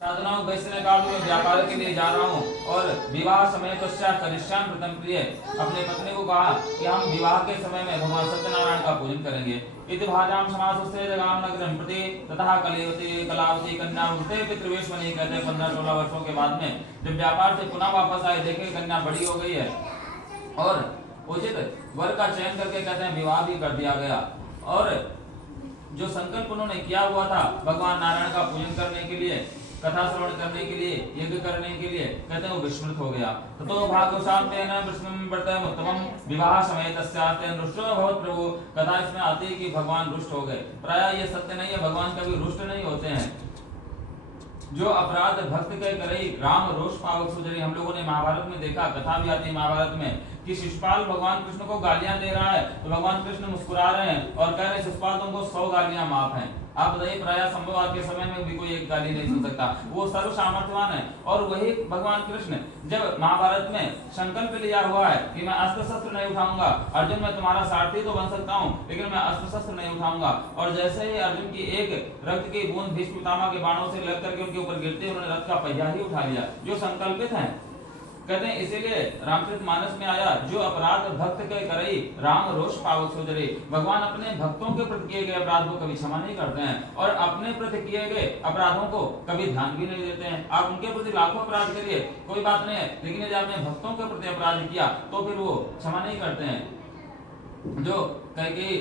साधनाओं वैश्य काल में व्यापार के लिए जा रहा हूँ और विवाह समय पश्चात करिष्याम प्रथम प्रिय अपने पत्नी को कहा कि हम विवाह के समय में भगवान सत्यनारायण का पूजन करेंगे। इति भाजाम समासुस्ते जगाम नगरम प्रति तथा कलेवती कलावती कन्या वृते पितृवेश बनी। कहते हैं 15-16 वर्षों के बाद में जब व्यापार से पुनः वापस आए, देखे कन्या बड़ी हो गई है और उचित वर का चयन करके कहते हैं विवाह भी कर दिया गया। और जो संकल्प उन्होंने किया हुआ था भगवान नारायण का पूजन करने के लिए, कथा श्रवण करने के लिए, यज्ञ करने के लिए, कहते हैं वो विस्मृत हो गया। तो भागवशांतेन विस्मृतम उत्तमम विवाह समय तस्यातेन रुष्टो भवत् प्रभु। कथा इसमें आती है कि भगवान रुष्ट हो गए। प्राय ये सत्य नहीं है, भगवान कभी रुष्ट नहीं होते हैं। जो अपराध भक्त के करई राम रोष पावक सुजरी। हम लोगों ने महाभारत में देखा, कथा भी आती है महाभारत में कि शिशुपाल भगवान कृष्ण को गालियां दे रहा है तो भगवान कृष्ण मुस्कुरा रहे हैं और कह रहे हैं शिशुपाल तुमको 100 गालियां माफ हैं। आप बताइए, प्राय संभव आज के समय में भी कोई एक गाली नहीं सुन सकता, वो सर्व सामर्थ्यवान है। और वही भगवान कृष्ण जब महाभारत में संकल्प लिया हुआ है कि मैं अस्त्र शस्त्र नहीं उठाऊंगा, अर्जुन मैं तुम्हारा सारथी तो बन सकता हूँ लेकिन मैं अस्त्र शस्त्र नहीं उठाऊंगा। और जैसे ही अर्जुन की एक रक्त की बूंद भीष्म पितामह के बाणों से लग करके उनके ऊपर गिरते उन्होंने रथ का पहिया ही उठा लिया, जो संकल्पित है। कहते हैं इसीलिए रामचरितमानस में आया, जो अपराध भक्त के करई राम रोष पावक सोजरे। भगवान अपने भक्तों के प्रति किए गए अपराध को कभी क्षमा नहीं करते हैं और अपने प्रति किए गए अपराधों को कभी ध्यान भी नहीं देते हैं। आप उनके प्रति लाखों अपराध करिए, कोई बात नहीं है, लेकिन यदि आपने भक्तों के प्रति अपराध किया तो फिर वो क्षमा नहीं करते हैं। जो कहीं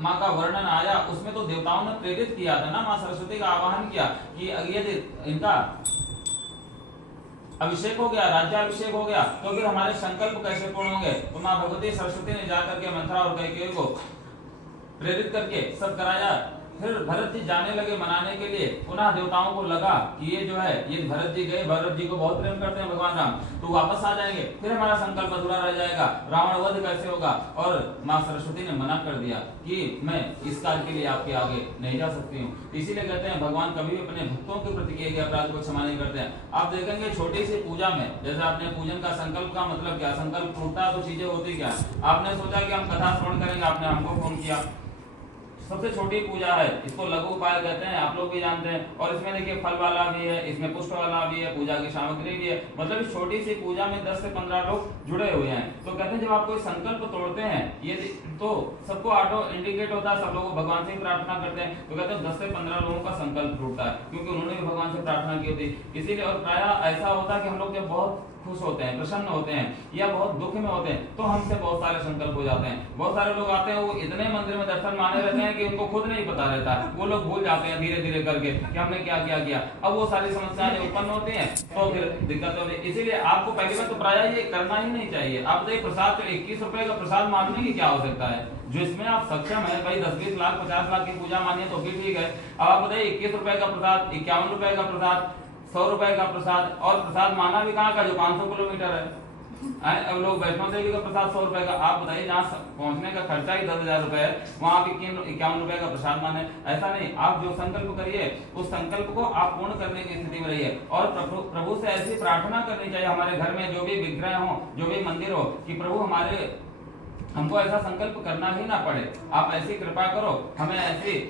माँ का वर्णन आया उसमें तो देवताओं ने प्रेरित किया था ना, माँ सरस्वती का आह्वान किया कि यदि इनका अभिषेक हो गया, राज्याभिषेक हो गया तो फिर हमारे संकल्प कैसे पूर्ण होंगे। तो माँ भगवती सरस्वती ने जाकर के मंथरा और कैकेयी को प्रेरित करके सब कराया। फिर भरत जी जाने लगे मनाने के लिए, पुनः देवताओं को लगा कि ये जो है ये भरत जी गए, भरत जी को बहुत प्रेम करते हैं भगवान राम, तो वापस आ जाएंगे, फिर हमारा संकल्प अधूरा रह जाएगा, रावण वध कैसे होगा। और माँ सरस्वती ने मना कर दिया कि मैं इस काल के लिए आपके आगे नहीं जा सकती हूँ। इसीलिए कहते हैं भगवान कभी भी अपने भक्तों के प्रति किए गए अपराध को क्षमा नहीं करते हैं। आप देखेंगे छोटी सी पूजा में, जैसे आपने पूजन का संकल्प का मतलब क्या, संकल्प टूटता तो चीजें होती क्या। आपने सोचा कि हम कथा श्रवण करेंगे, आपने हमको फोन किया, सबसे छोटी पूजा है, इसको लघु उपाय कहते हैं, आप लोग भी जानते हैं। और इसमें देखिए फल वाला भी है, इसमें पुष्प वाला भी है, पूजा की सामग्री भी है, मतलब इस छोटी सी पूजा में 10 से 15 लोग जुड़े हुए हैं। तो कहते हैं जब आप कोई संकल्प तोड़ते हैं ये तो सबको ऑटो इंडिकेट होता है, सब लोग भगवान से प्रार्थना करते हैं, तो कहते हैं 10 से 15 लोगों का संकल्प टूटता है क्योंकि उन्होंने भी भगवान से प्रार्थना की होती। इसीलिए और प्राय ऐसा होता है कि हम लोग जब बहुत खुश होते हैं, प्रसन्न होते हैं या बहुत दुख में होते हैं तो हमसे बहुत सारे संकल्प हो जाते हैं। बहुत सारे लोग आते हैं वो इतने मंदिर में दर्शन माने रहते हैं कि उनको खुद नहीं पता रहता है, वो लोग भूल जाते हैं धीरे धीरे करके कि हमने क्या क्या किया। अब वो सारी समस्याएं उत्पन्न होती हैं तो फिर दिक्कत होती है। इसीलिए आपको पहली बार तो प्राय ये करना ही नहीं चाहिए। आप देखिए प्रसाद तो 21 रुपए का प्रसाद मानने की क्या आवश्यकता है, जो इसमें आप सक्षम है भाई 10-20 लाख 50 लाख की पूजा मानिए तो भी ठीक है। अब आप बताइए 21 रुपए का प्रसाद, 51 रुपए का प्रसाद, 100 रुपए का प्रसाद, और प्रसाद माना भी कहाँ का जो 500 किलोमीटर है। अब लोग वैष्णो देवी का प्रसाद 100 रुपए का, आप बताइए जहाँ पहुंचने का खर्चा ही 10,000 रुपए है, वहाँ आप 51 रुपए का प्रसाद माने। ऐसा नहीं, आप जो संकल्प करिए उस संकल्प को आप पूर्ण करने की स्थिति में रहिए और प्रभु से ऐसी प्रार्थना करनी चाहिए हमारे घर में जो भी विग्रह हो, जो भी मंदिर हो, कि प्रभु हमको ऐसा संकल्प करना ही ना पड़े, आप ऐसी कृपा करो, हमें ऐसी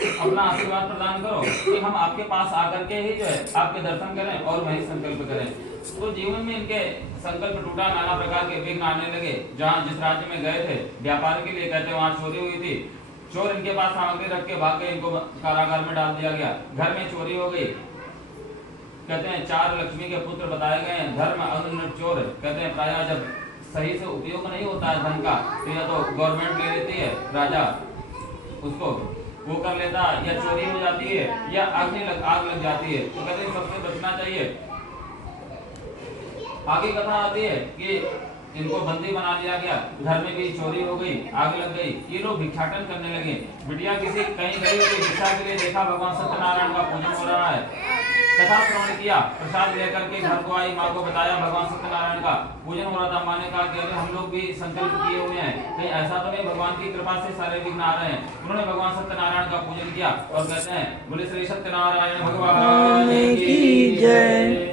अपना आशीर्वाद प्रदान करो कि हम आपके पास आकर के ही जो है आपके दर्शन करें और वही संकल्प करें। तो जीवन में इनके संकल्प टूटा, नाना प्रकार के विघ्न आने लगे। जहाँ जिस राज्य में गए थे व्यापार के लिए, कहते वहाँ चोरी हुई थी, चोर इनके पास सामग्री रख के भाग गए, इनको कारागार में डाल दिया गया, घर में चोरी हो गई। कहते हैं 4 लक्ष्मी के पुत्र बताए गए, धर्म अग्नि चोर। कहते हैं प्राय जब सही से उपयोग नहीं होता है धन का तो या तो गवर्नमेंट ले लेती है, राजा उसको वो कर लेता, या चोरी हो जाती है या आग लग जाती है। तो कहते हैं सबसे बचना चाहिए। आगे कथा आती है कि इनको बंदी बना लिया गया, घर में भी चोरी हो गई, आग लग गई, ये लोग भिक्षाटन करने लगे। बिटिया किसी कहीं गई हुई भिक्षा के लिए देखा भगवान सत्यनारायण का पूजन हो रहा है, कथा श्रवण किया, प्रसाद लेकर के घर को आई, माँ को बताया भगवान सत्यनारायण का पूजन हो रहा था। माँ ने कहा कि अरे हम लोग भी संकल्प किए हुए हैं, कहीं ऐसा तो नहीं भगवान की कृपा से सारे विघ्न आ रहे हैं। उन्होंने भगवान सत्यनारायण का पूजन किया और कहते हैं बोले श्री सत्यनारायण भगवान की जय।